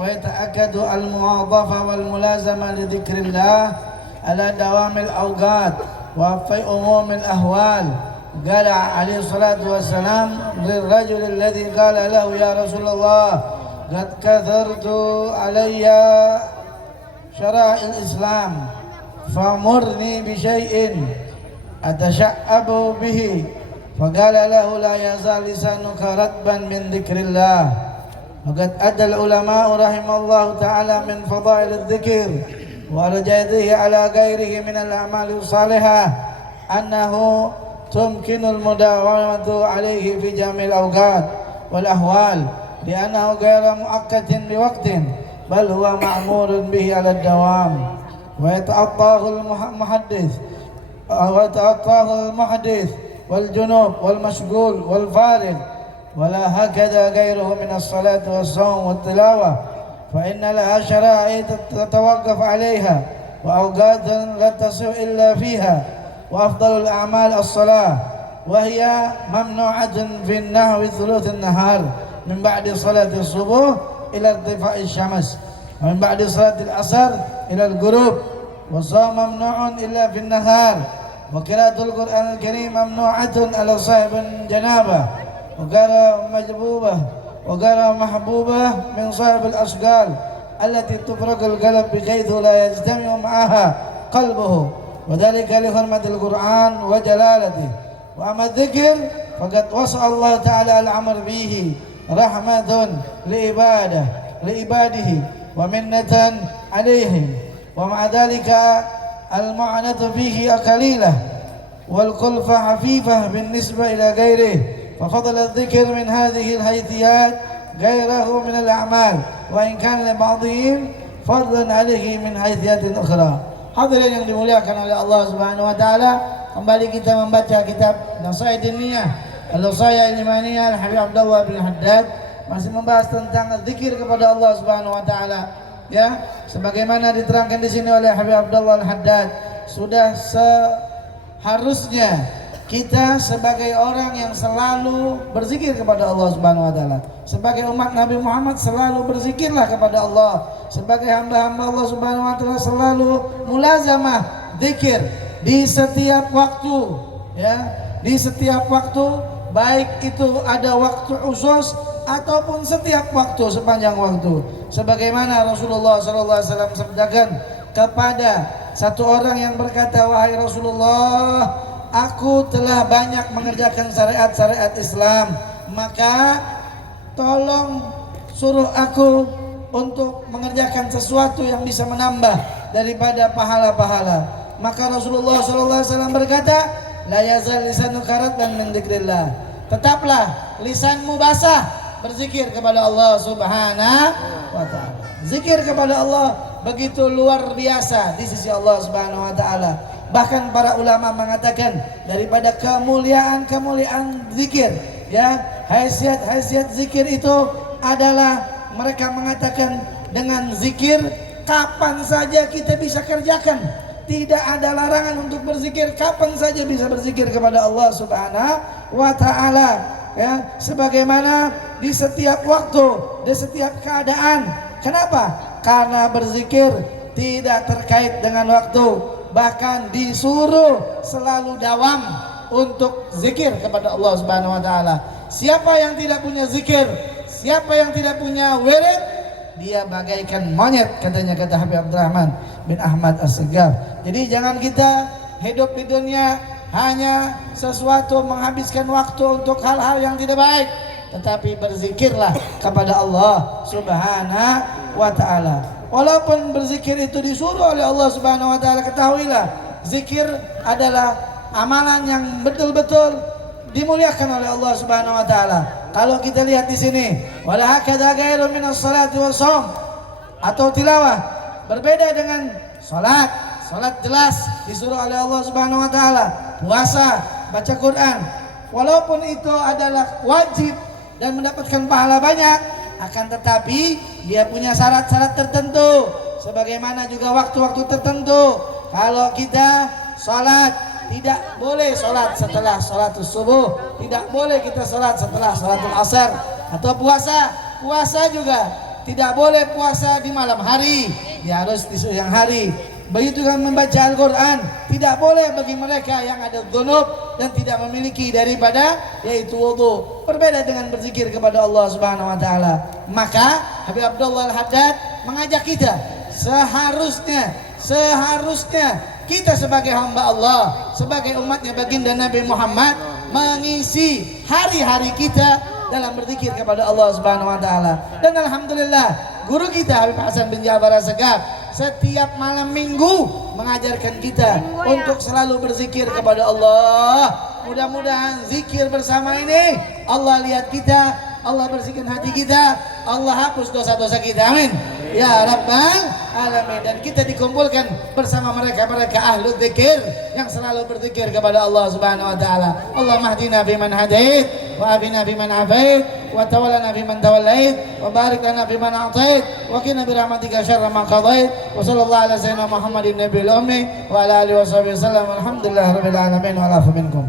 ويتأكد المواظبة والملازمة لذكر الله على دوام الأوقات وفي أموم الأهوال. قال عليه الصلاة والسلام للرجل الذي قال له يا رسول الله قد كثرت علي شرائع الإسلام فمرني بشيء أتشعب به، فقال له لا يزال لسانك رطبا من ذكر الله. وقد أدى العلماء رحمه الله تعالى من فضائل الذكر ورجاته على غيره من الأعمال الصالحة أنه تمكن المداومة عليه في جميع الأوقات والأحوال، لأنه غير مؤقت بوقت بل هو مأمور به على الدوام. ويتعطاه المحدث والجنوب والمشغول والفارغ، ولا هكذا غيره من الصلاة والصوم والتلاوة، فإن لها شرائع تتوقف عليها وأوقات لا تصح إلا فيها. وأفضل الأعمال الصلاة، وهي ممنوعة في النحو ثلث النهار من بعد صلاة الصبح إلى ارتفاع الشمس، ومن بعد صلاة العصر إلى الغروب. والصوم ممنوع إلا في النهار. وقراءة القرآن الكريم ممنوعة على صاحب الجنابة وغير محبوبة من صاحب الأشغال التي تفرق القلب بحيث لا يجتمع معها قلبه، وذلك لحرمة القرآن وجلالته. وأما الذكر فقد وصى الله تعالى الأمر به رحمة لعباده ومنة عليهم، ومع ذلك المعنة فيه قليلة والكلفة خفيفة بالنسبة إلى غيره، ففضل الذكر من هذه الحيثيات غيره من الأعمال، وإن كان لبعضهم فضلا عليه من حيثيات أخرى. Hadirin yang dimuliakan oleh Allah Subhanahu wa taala, kembali kita membaca kitab Nasihat Diniyah Al-Wasaya Al-Imaniyah Al-Habib Abdullah bin Haddad, masih membahas tentang zikir kepada Allah Subhanahu wa taala. Ya, sebagaimana diterangkan di sini oleh Habib Abdullah Al-Haddad, sudah seharusnya kita sebagai orang yang selalu berzikir kepada Allah Subhanahu wa taala. Sebagai umat Nabi Muhammad selalu berzikirlah kepada Allah. Sebagai hamba-hamba Allah Subhanahu wa taala selalu mulazamah zikir di setiap waktu, ya. Di setiap waktu, baik itu ada waktu khusus ataupun setiap waktu, sepanjang waktu. Sebagaimana Rasulullah sallallahu alaihi wasallam sabdakan kepada satu orang yang berkata, wahai Rasulullah, aku telah banyak mengerjakan syariat-syariat Islam, maka tolong suruh aku untuk mengerjakan sesuatu yang bisa menambah daripada pahala-pahala. Maka Rasulullah SAW berkata, la yazal lisanuka ratban min dzikrillah. Tetaplah lisanmu basah berzikir kepada Allah Subhanahu wa taala. Zikir kepada Allah begitu luar biasa di sisi Allah Subhanahu wa taala. Bahkan para ulama mengatakan daripada kemuliaan zikir, ya, haisiat zikir itu adalah mereka mengatakan dengan zikir kapan saja kita bisa kerjakan. Tidak ada larangan untuk berzikir, kapan saja bisa berzikir kepada Allah Subhanahu wa taala, ya, sebagaimana di setiap waktu, di setiap keadaan. Kenapa? Karena berzikir tidak terkait dengan waktu, bahkan disuruh selalu dawam untuk zikir kepada Allah Subhanahu wa taala. Siapa yang tidak punya zikir, siapa yang tidak punya wirid, dia bagaikan monyet, katanya kata Habib Abdurrahman bin Ahmad As-Segaf. Jadi jangan kita hidup di dunia hanya sesuatu menghabiskan waktu untuk hal-hal yang tidak baik, tetapi berzikirlah kepada Allah Subhanahu wa taala. Walaupun berzikir itu disuruh oleh Allah Subhanahu wa taala, ketahuilah zikir adalah amalan yang betul-betul dimuliakan oleh Allah Subhanahu wa taala. Kalau kita lihat di sini, wala hakadha ghairu minas salati was shaum atau tilawah, berbeda dengan salat. Salat jelas disuruh oleh Allah Subhanahu wa taala. Puasa, baca Quran, walaupun itu adalah wajib dan mendapatkan pahala banyak, akan tetapi dia punya syarat-syarat tertentu, sebagaimana juga waktu-waktu tertentu. Kalau kita salat, tidak boleh salat setelah salatul subuh, tidak boleh kita salat setelah salatul asar. Atau puasa juga tidak boleh puasa di malam hari, dia harus di siang hari. Begitu kan membaca Al-Quran, tidak boleh bagi mereka yang ada dzunub dan tidak memiliki daripada yaitu wudu. Berbeda dengan berzikir kepada Allah Subhanahu wa taala. Maka Habib Abdullah Al-Haddad mengajak kita seharusnya kita sebagai hamba Allah, sebagai umatnya baginda Nabi Muhammad, mengisi hari-hari kita dalam berzikir kepada Allah Subhanahu wa taala. Dan alhamdulillah, guru kita Habib Hasan bin Jabar Assegaf setiap malam minggu mengajarkan kita untuk selalu berzikir kepada Allah. Mudah-mudahan zikir bersama ini Allah lihat kita, Allah bersihkan hati kita, Allah hapus dosa-dosa kita. Amin ya rabbal alamin. Dan kita dikumpulkan bersama mereka-mereka ahlu dzikir yang selalu berzikir kepada Allah Subhanahu wa taala. Allahumma hdina biman hadait wa afina biman afait wa tawallana biman tawallait wa barik lana biman a'tait wa qina bi rahmatika syarra ma qadait wa sallallahu ala sayyidina Muhammadin nabiyil ummi wa ala alihi wa sahbihi wasallam. Alhamdulillah rabbil alamin wa alafu minkum.